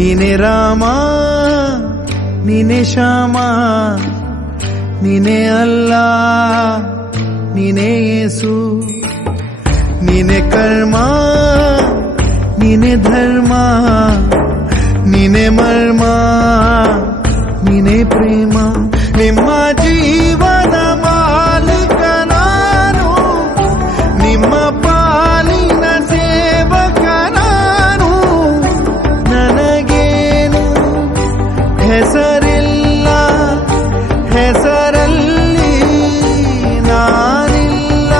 ನೀನೆ ರಾಮ ನೀನೆ ಶ್ಯಾಮ ನೀನೆ ಅಲ್ಲ ನೀನೆ ಯೇಸು ನೀನೆ ಕರ್ಮ ನೀನೆ ಧರ್ಮ ನೀನೆ ಮರ್ಮ ನೀನೆ ಪ್ರೇಮ ನಿಮ್ಮ ಜೀವನ ಮಾಲೀಕ ನಾನು ನಿಮ್ಮ ಪಾಲಿನ ಸೇವಕ ನಾನು ನನಗೇನು ಹೆಸರಿಲ್ಲ ಹೆಸರಲ್ಲಿ ನಾನಿಲ್ಲ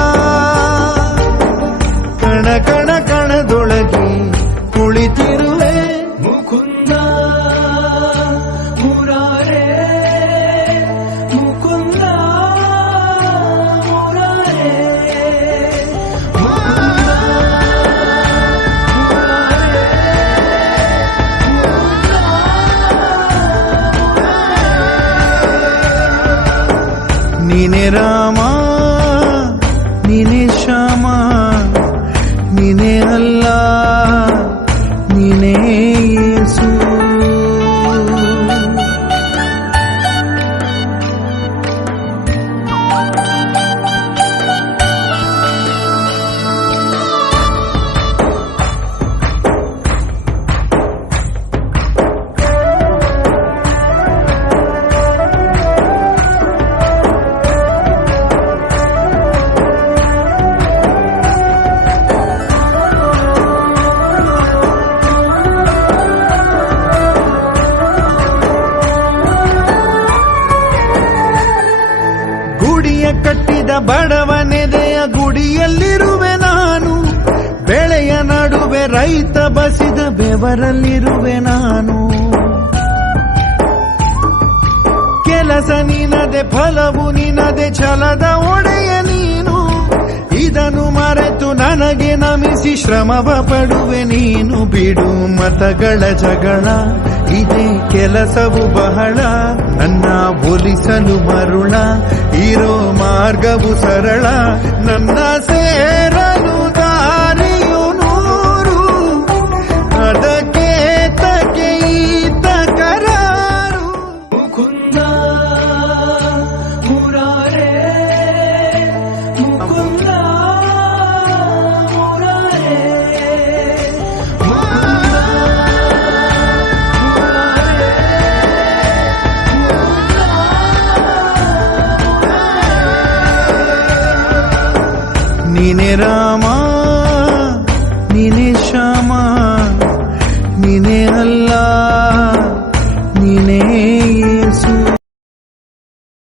ಕಣ ಕಣ ಕಣದೊಳಗೆ ಕುಳಿತಿರುವೆ ಮುಕುಂದ ಮುರಾರೇ ಮುಕುಂದ ಮುರಾರೇ ನೀನೆ ರಾಮ ನೀನೆ ಶ್ಯಾಮ ನೀನೆ ಅಲ್ಲ ನೀನೇ ಯೇಸು ಗುಡಿಯ ಕಟ್ಟಿದ ಬಡವನೆದೆಯ ಗುಡಿಯಲ್ಲಿರುವೆ ನಾನು ಬೆಳೆಯ ನಡುವೆ ರೈತ ಬಸಿದ ಬೆವರಲ್ಲಿರುವೆ ನಾನು ಕೆಲಸ ನಿನದೆ ಫಲವು ನಿನದೆ ಛಲದ ಒಡೆಯ ನೀನು ಇದನ್ನು ಮರೆತು ನನಗೆ ನಮಿಸಿ ಶ್ರಮವ ಪಡುವೆ ನೀನು ಬಿಡು ಮತಗಳ ಜಗಳ ಇದೇ ಕೆಲಸವು ಬಹಳ ನನ್ನ ಒಲಿಸಲು ಮರುಳ ಇರೋ ಮಾರ್ಗವು ಸರಳ ನನ್ನ ಸೇರಲು ದಾರಿಯು ನೂರು ಅದಕ್ಕೆ ತಕೆ ಈತ ಕರಾರು ಮುಕುಂದ ಮುರಾರೇ ಮುಕುಂದ ಮುರಾರೇ ನೀನೆ ರಾಮ